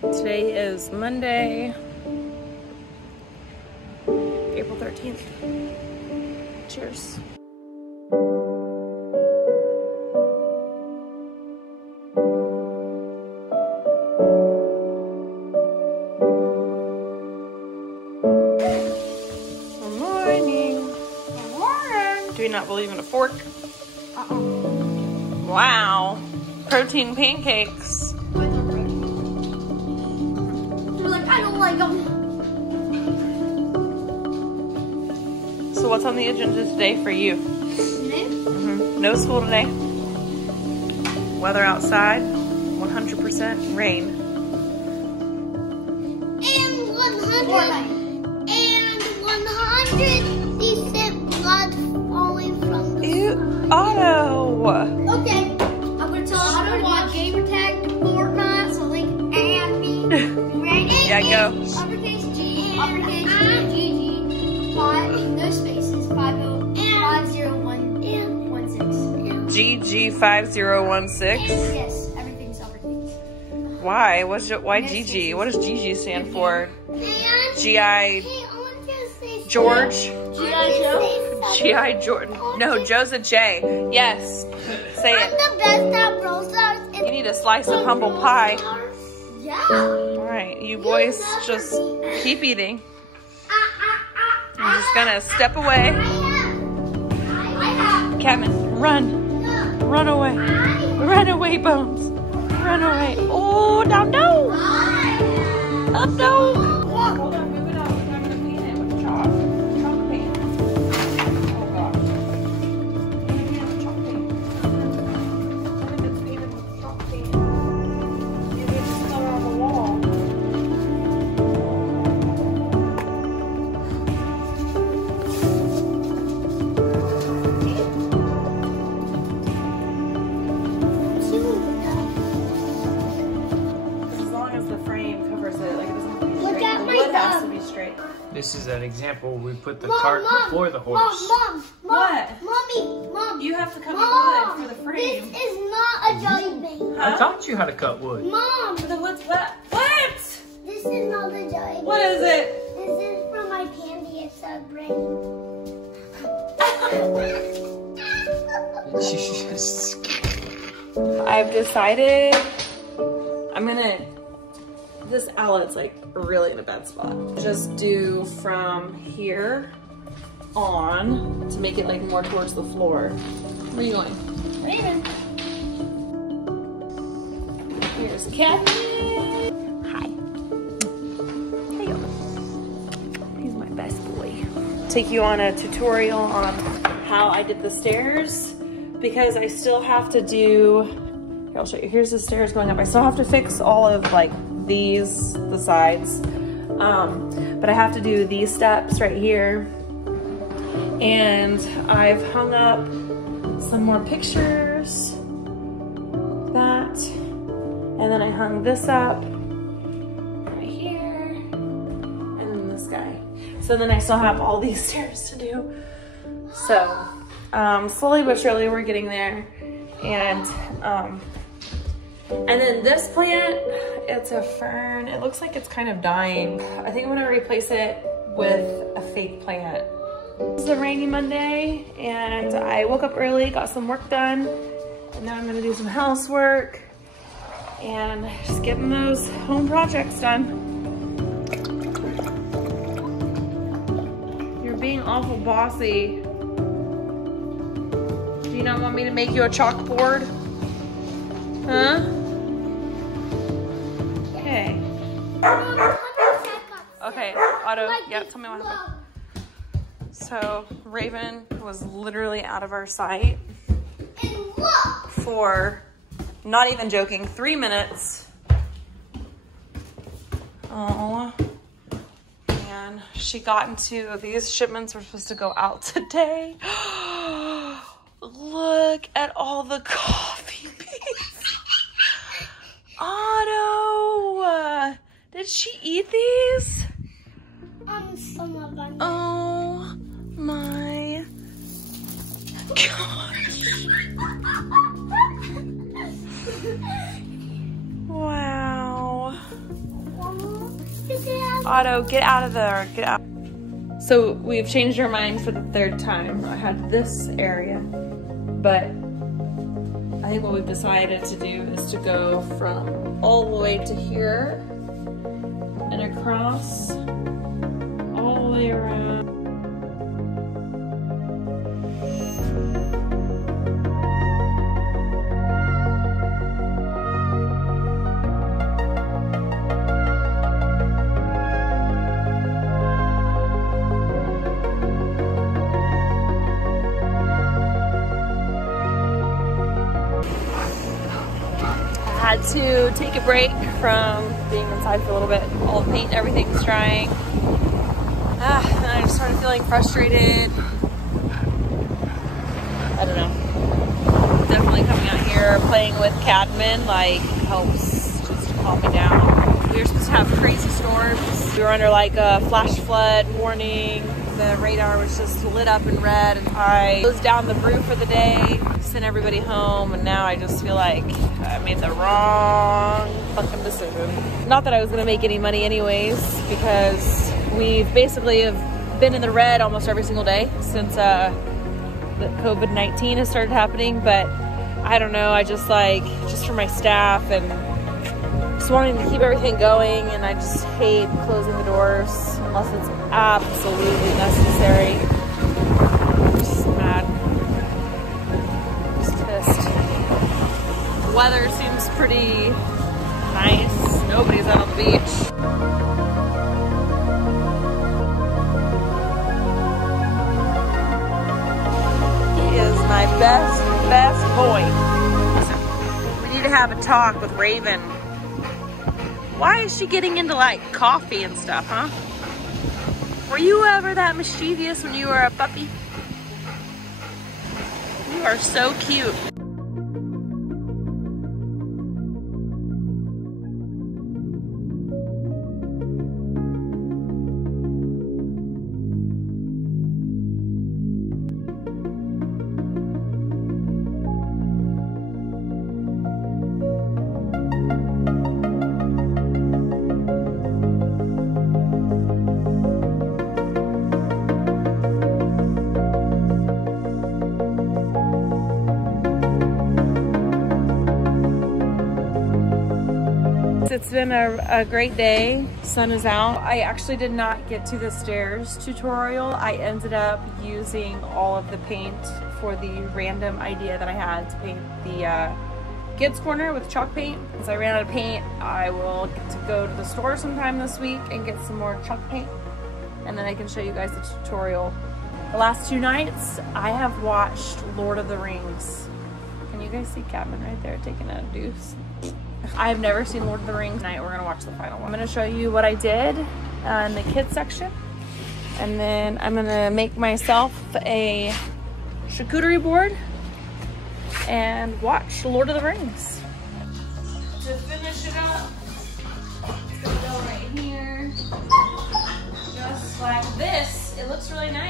Today is Monday, April 13th. Cheers. Good morning. Good morning. Do you not believe in a fork? Uh-oh. Wow. Protein pancakes. They're like, I don't like them. So what's on the agenda today for you? No school today. Weather outside, 100% rain. And 100% blood falling from the Ew, Otto. Okay, I'm gonna tell Otto what gamer tag Fortnite, so they can add me. Ready? Yeah, go. Uppercase G, uppercase G, 5, no spaces, 50116. GG5016. Yes, everything's uppercase. Why? Why GG? What does GG stand for? G.I. George? G.I. Joe? G.I. Jordan. No, Joe's a J. Yes. Say I'm it. the best at Brawl Stars. You need a slice of humble pie. Yeah. Alright, you boys just keep eating. I'm just gonna step away. Catman, run. Run away. Run away, Bones. Run away. Oh, down, no. Up, no. Hold on, move it up. I'm gonna paint it with chalk. Chalk paint. Oh, gosh. Chalk paint. What if it's painted with chalk paint? Maybe it's just color on the wall. As long as the frame covers it, like it doesn't have to be Look straight. at The my wood has to thumb. be straight. This is an example where we put the Mom, cart Mom, before the horse. Mom, What? Mommy, You have to cut Mom, the wood for the this frame. is not a jelly bean. I taught you how to cut wood. Mom, The wood's what? What? this is not a jelly bean. What is it? This is from my candy. It's a brain. I've decided I'm gonna, this outlet's like really in a bad spot. Just do from here on to make it like more towards the floor. Where are you going? Raven. Here's Catman. Hi. Hey. He's my best boy. Take you on a tutorial on how I did the stairs because I still have to do, here, I'll show you. Here's the stairs going up. I still have to fix all of like these, the sides. But I have to do these steps right here. And I've hung up some more pictures. That. And then I hung this up right here. And then this guy. So then I still have all these stairs to do. So slowly but surely we're getting there. And then this plant, it's a fern. It looks like it's kind of dying. I think I'm gonna replace it with a fake plant. This is a rainy Monday and I woke up early, got some work done. And now I'm gonna do some housework and just getting those home projects done. You're being awful bossy. Do you not want me to make you a chalkboard? Huh? Okay. Okay, Otto, yeah, tell me what happened. So, Raven was literally out of our sight for, not even joking, 3 minutes. Oh, and she got into, these shipments were supposed to go out today. Look at all the coffee beans. Otto, did she eat these? Some of them. Oh my gosh. Wow. Otto, get out of there, get out. So we've changed our mind for the third time. I had this area, but I think what we've decided to do is to go from all the way to here and across all the way around. Had to take a break from being inside for a little bit. All the paint and everything's drying. And I just started feeling frustrated. I don't know. Definitely coming out here, playing with Cadman, like, helps just to calm me down. We were supposed to have crazy storms. We were under like a flash flood warning. The radar was just lit up in red, and I closed down the brew for the day, sent everybody home, and now I just feel like I made the wrong fucking decision. Not that I was gonna make any money anyways, because we basically have been in the red almost every single day since the COVID-19 has started happening, but I don't know, I just like, just for my staff and just wanting to keep everything going, and I just hate closing the doors unless it's absolutely necessary. I'm just mad. Just pissed. The weather seems pretty nice. Nobody's out on the beach. He is my best boy. Listen, we need to have a talk with Raven. Why is she getting into like coffee and stuff, huh? Were you ever that mischievous when you were a puppy? You are so cute. It's been a great day. Sun is out. I actually did not get to the stairs tutorial. I ended up using all of the paint for the random idea that I had to paint the kids corner with chalk paint. Since I ran out of paint, I will get to go to the store sometime this week and get some more chalk paint, and then I can show you guys the tutorial. The last 2 nights, I have watched Lord of the Rings. Can you guys see Cadman right there taking a deuce? I've never seen Lord of the Rings. Tonight we're gonna watch the final one. I'm gonna show you what I did in the kids section, and then I'm gonna make myself a charcuterie board and watch Lord of the Rings. To finish it up, it's gonna go right here, just like this. It looks really nice.